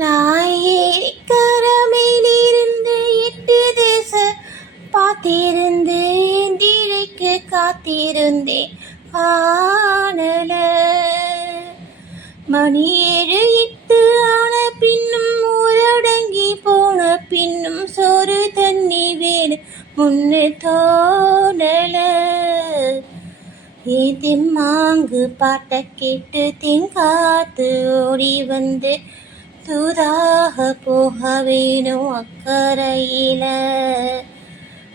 நான் ஏரிக்கரமையிலிருந்து 8 தேச பார்த்திருந்தேன், திரைக்கு காத்திருந்தேன் காணல. மணி 7 8 ஆன பின்னும் ஊரடங்கி போன பின்னும் சோறு தண்ணி வேணும் முன்னு தோணல. தெம்மாங்கு பாட்டை கேட்டு தென்காத்து ஓடி வந்து தூதாக போக வேணும் அக்கறையில.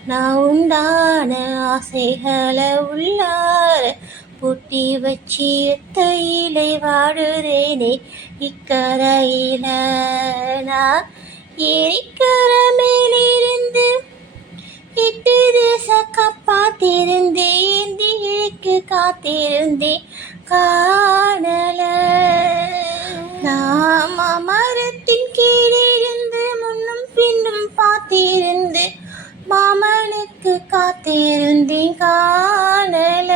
நான் உண்டான ஆசைகளை உள்ளார பூட்டி வச்சு எத்தையிலை வாடுறேனே இக்கரையில. நான் ஏரிக்கர மேலிருந்து 8 தேச காத்திருந்தேன், திரைக்கு காத்திருந்தேன் காணல. நான் மரத்தின் கீழிருந்து முன்னும் பின்னும் பார்த்திருந்து மாமனுக்கு காத்திருந்தேன் காணல.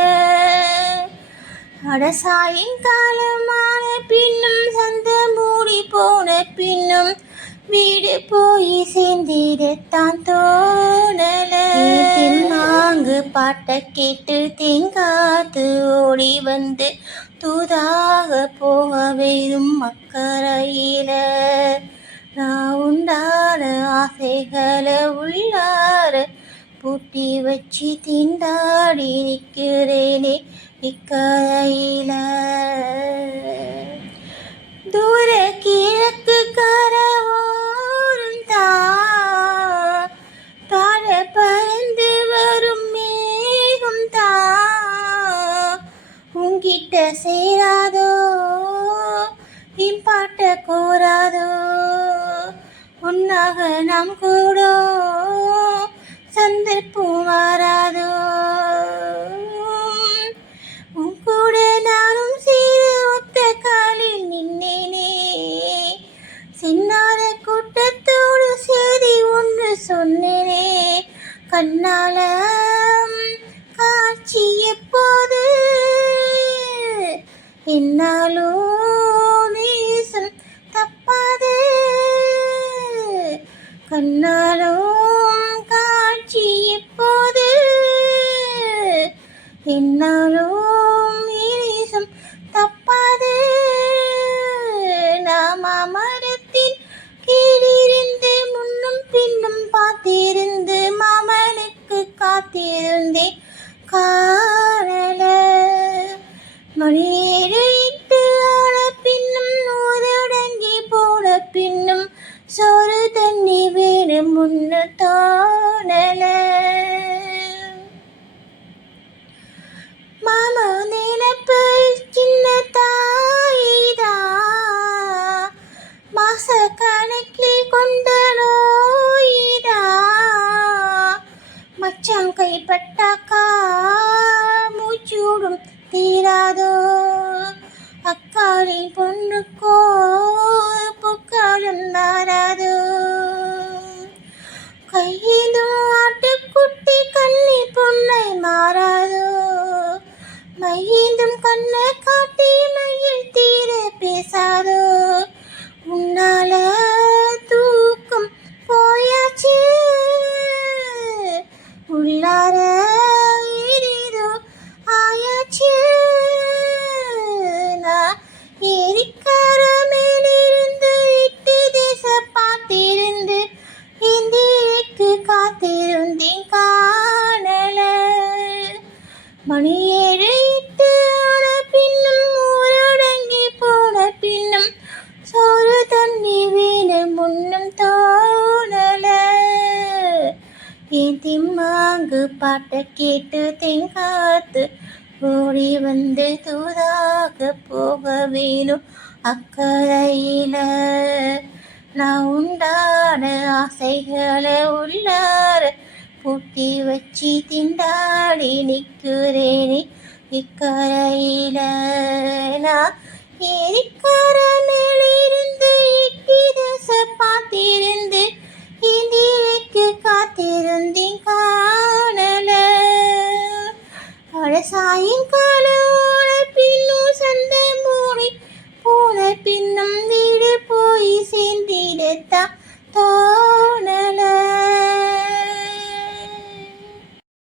அட சாயங்காலமான பின்னும் சந்த மூடி போன பின்னும் வீடு போய் சேர்ந்திடத்தான் தோணல. தெம்மாங்கு பாட்டை கேட்டு தென்காத்து ஓடி வந்து தூதாக போக வேணும் அக்கறையில. நான் உண்டான ஆசைகளை உள்ளார பூட்டி வச்சு திண்டாடி நிற்கிறேனே இக்கரையில. தூர கிழக்கு கரவோரும் தாழ பறந்து வரும் மேகம் உங்கிட்ட சேராதோ, இம்பாட்ட கோராதோ, ஒன்னாக நாம் கூட சந்தர்ப்பம் வாராதோ. உன் கூட நானும் செய்த ஒத்த காலில் நின்னேனே, சின்னார கூட்டத்தோடு சேதி ஒன்று சொன்னேனே. கண்ணால காட்சி எப்போது என்னாலும் நேசம் தப்பாது. கண்ணாலும் காட்சி எப்போது என்னாலும் நேசம் தப்பாது. நாம் மரத்தின் கீழிருந்து முன்னும் பின்னும் பார்த்திருந்து மாமனுக்கு காத்திருந்தேன் காணல. மணி 7 8 ஆன பின்னும் ஊரடங்கி போன பின்னும் சோறு தண்ணி வேணும் முன்னு தோணல. மாமா நினைப்பு சின்ன தாயிதா, மாச கணக்கில் கொண்ட நோயிதா. மச்சான் கைப்பட்டாக்கா மூச்சூடும் தீராதோ, அக்காலின் பொண்ணுக்கோ பொக்காலம் மாறாதோ. கையிலும் ஆட்டுக்குட்டி கண்ணி பொண்ணை மாறாதோ, மையீந்தும் கண்ணை காட்டி மையில் தீர பேசாதோ. உன்னால தூக்கம் போயாச்சு, உள்ளார ஏறிதோ ஆயாச்சு. நான் ஏரிக்கர மேலிருந்து 8 தேச பார்த்திருந்து இந்திக்கு காத்திருந்தேன் காணல. மணி 7 8 ஆன பின்னும் ஊரடங்கி போன பின்னும் சோறு தண்ணி வேணும் முன்னும் தோணல. தெம்மாங்கு பாட்டை கேட்டு தென்காத்து ஓடி வந்து தூதாக போக வேணும் அக்கறையில. நான் உண்டான ஆசைகளை உள்ளார பூட்டி வச்சு திண்டாடி நிற்கிறேனே இக்கரையில. நான் ஏரிக்கர மேலிருந்து 8 தேச பார்த்திருந்து இந்திக்கு காத்திருந்தேன் காணல. அட சாயங்காலம் பின்னும் சந்த மூடி போன பின்னும் வீடு போய் சேர்ந்து எடுத்தா தோகையிலே